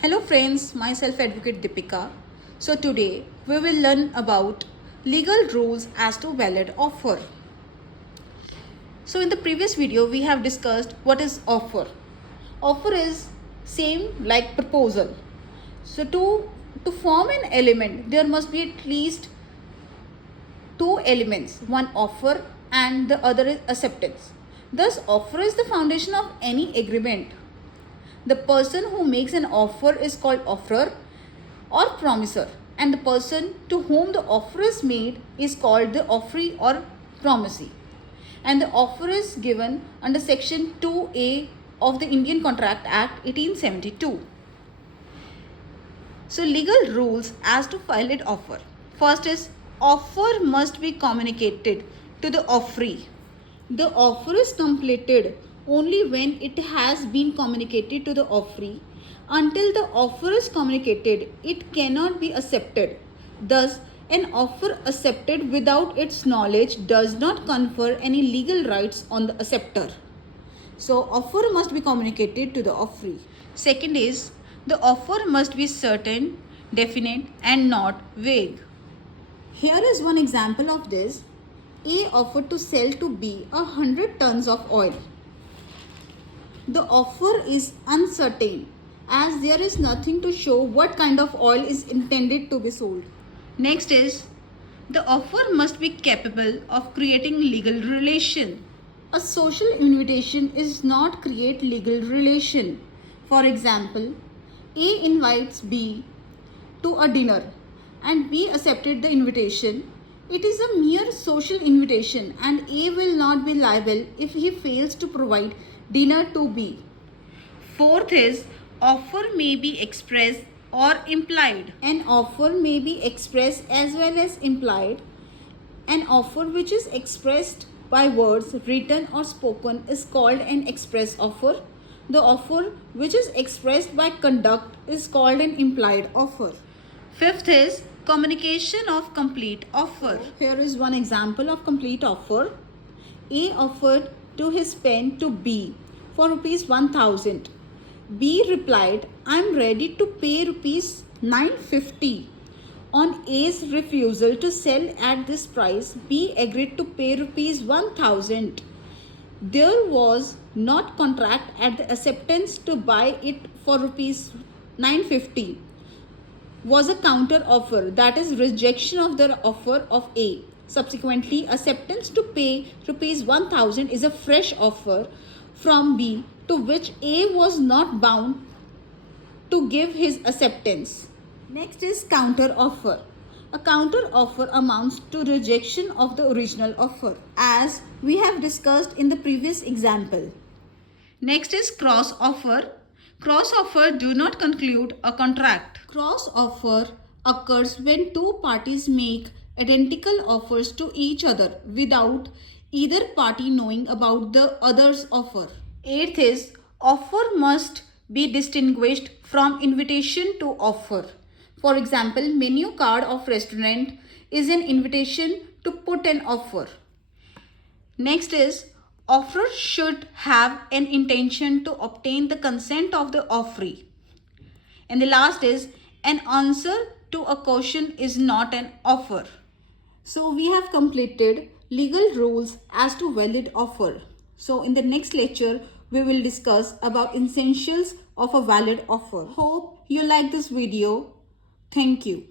Hello friends, myself Advocate Deepika. So today we will learn about legal rules as to valid offer. So in the previous video we have discussed what is offer. Offer is same like proposal. So to form an element there must be at least two elements, one offer and the other is acceptance. Thus offer is the foundation of any agreement. The person who makes an offer is called offerer or promisor, and the person to whom the offer is made is called the offeree or promisee. And the offer is given under section 2A of the Indian Contract Act 1872. So legal rules as to valid offer. First is offer must be communicated to the offeree. The offer is completed only when it has been communicated to the offeree. Until the offer is communicated, it cannot be accepted. Thus, an offer accepted without its knowledge does not confer any legal rights on the acceptor. So, offer must be communicated to the offeree. Second is, the offer must be certain, definite and not vague. Here is one example of this. A offered to sell to B 100 tons of oil. The offer is uncertain as there is nothing to show what kind of oil is intended to be sold. Next is, the offer must be capable of creating legal relation. A social invitation is not create legal relation. For example, A invites B to a dinner and B accepted the invitation. It is a mere social invitation and A will not be liable if he fails to provide dinner to B. Fourth is, offer may be expressed or implied. An offer may be expressed as well as implied. An offer which is expressed by words, written or spoken is called an express offer. The offer which is expressed by conduct is called an implied offer. Fifth is communication of complete offer. Here is one example of complete offer. A offered to his pen to B for rupees 1000. B replied, I am ready to pay rupees 950. On A's refusal to sell at this price, B agreed to pay rupees 1000. There was not contract at the acceptance to buy it for rupees 950. Was a counter offer, that is rejection of the offer of A. Subsequently, acceptance to pay rupees 1000 is a fresh offer from B to which A was not bound to give his acceptance. Next is counter offer. A counter offer amounts to rejection of the original offer, as we have discussed in the previous example. Next is cross offer. Cross offer do not conclude a contract. Cross offer occurs when two parties make identical offers to each other without either party knowing about the other's offer. Eighth is, offer must be distinguished from invitation to offer. For example, menu card of restaurant is an invitation to put an offer. Next is, offerer should have an intention to obtain the consent of the offeree. And the last is, an answer to a question is not an offer. So we have completed legal rules as to valid offer. So in the next lecture, we will discuss about essentials of a valid offer. Hope you like this video. Thank you.